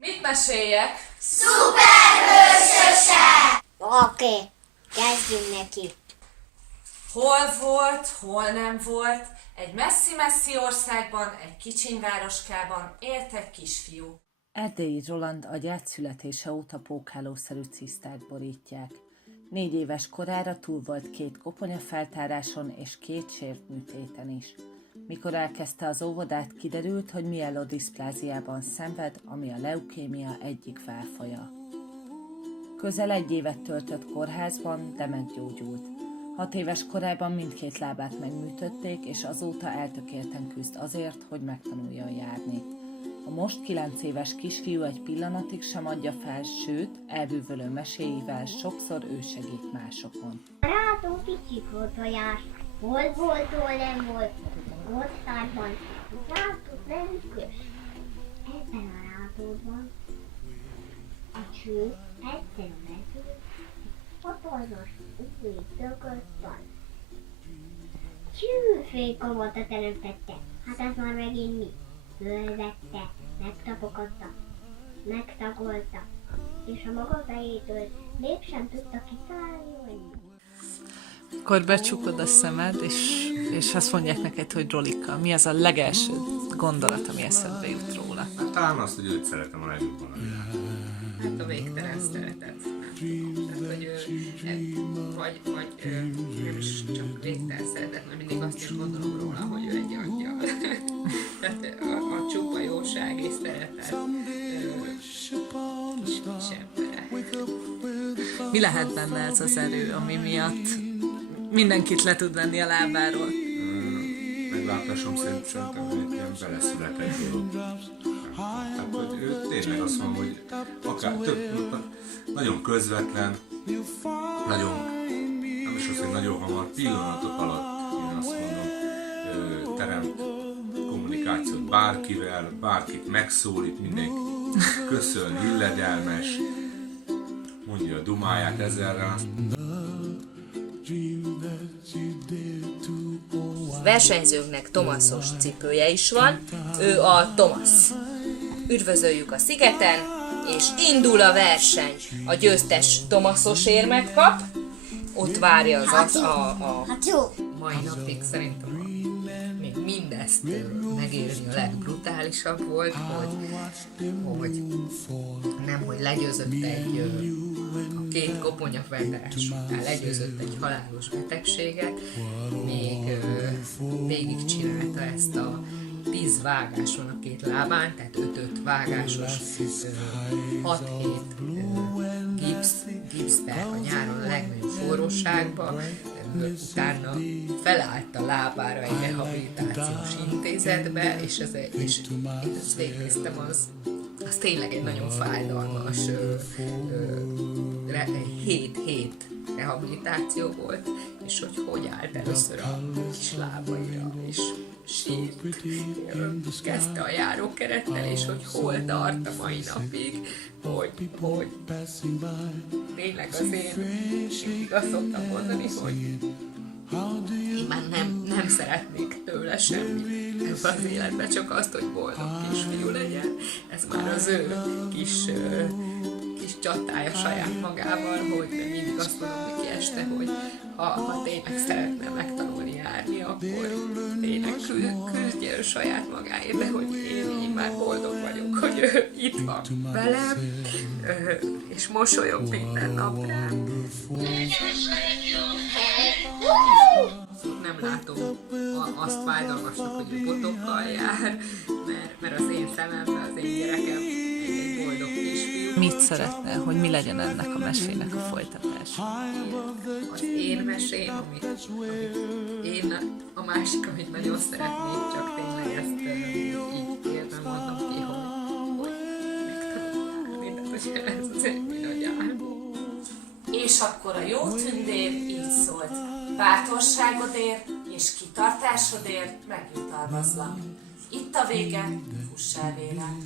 Mit meséljek? Szuperhősösek! Oké, kezdjünk neki. Hol volt, hol nem volt, egy messzi-messzi országban, egy kicsiny városkában élt egy kisfiú. Erdélyi Zsoland agyát születése óta pókhálószerű ciszták borítják. 4 éves korára túl volt 2 koponyafeltáráson és 2 sért műtéten is. Mikor elkezdte az óvodát, kiderült, hogy mielodiszpláziában szenved, ami a leukémia egyik válfaja. Közel 1 évet töltött kórházban, de meggyógyult. 6 éves korában mindkét lábát megműtötték, és azóta eltökélten küzd azért, hogy megtanuljon járni. A most 9 éves kisfiú egy pillanatig sem adja fel, sőt, elbűvölő meséivel sokszor ő segít másokon. Rátom kicsi tojás, boltból nem volt, országban, rátot nem kös. Ebben a rátódban a cső egyszer a mező, hatalmas új dögöt van. Csőfékomot teremtette, hát ez már megint mi? Fölvette, megtapogatta, megtagolta, és a maga fejétől mégsem tudta kitalálni, hogy mi. Akkor becsukod a szemed, és azt mondják neked, hogy Rolika, mi az a legelső gondolat, ami eszedbe jut róla? Hát talán azt, hogy őt szeretem a legjobban a világon. Hát a végtelen szeretet, nem tudom. Tehát, hogy vagy nem is csak végtelen szeretet, mert mindig azt is gondolom róla, hogy ő egy angyal. Tehát a csupa jóság és szeretet kis embere. Mi lehet benne ez az erő, ami miatt mindenkit le tud venni a lábáról? Meglátásom szerint szerintem egy ilyen beleszületett dolog. Tehát, hogy ő tényleg azt mondom, hogy akár több, nagyon közvetlen, nagyon, nem is az, hogy nagyon hamar, pillanatok alatt, én azt mondom, teremt kommunikációt bárkivel, bárkit megszólít, mindenki köszön, illedelmes, mondja a dumáját ezerre. Versenyzőknek Tomaszos cipője is van, ő a Tomasz. Üdvözöljük a szigeten, és indul a verseny. A győztes Tomaszos érmet kap, ott várja az a Hát jó! Mai napig szerintem még mindezt megélni a legbrutálisabb volt, hogy nem, hogy legyőzött a 2 koponyafeltárás után legyőzött egy halálos betegséget, még végigcsinálta ezt a 10 vágáson a 2 lábán, tehát 5 vágásos, 6-7 gipszbe a nyáron a legnagyobb forróságban, utána felállt a lábára egy rehabilitációs intézetbe, és én ezt végignéztem, az tényleg egy nagyon fájdalmas 7 rehabilitáció volt, és hogy állt először a kis lábaira, és sírt, kezdte a járókerettel, és hogy hol tart a mai napig, hogy tényleg az én mindig azt szoktam mondani, hogy én már nem szeretnék tőle semmit ebben az életben, csak azt, hogy boldog kisfiú legyen. Ez már az ő kis csatája saját magával, hogy mindig azt mondom neki este, hogy ha tényleg szeretne megtanulni járni, akkor tényleg küzdjél saját magáért, de hogy én már boldog vagyok, hogy ő itt van velem, és mosolyog minden nap rám. Nem látom azt fájdalmasnak, hogy ő botokkal jár, mert az én szememben az én gyerekem egy boldog kisfiú. Mit szeretne, hogy mi legyen ennek a mesének a folytatása? Az én mesém, amit a másik, amit nagyon szeretnék, csak tényleg ezt így élve mondom ki, hogy megtanulni, tehát ez az egy nagy álom. És akkor a jó tündér így szólt: bátorságodért és kitartásodért megjutalmazlak. Itt a vége, fuss el vélem.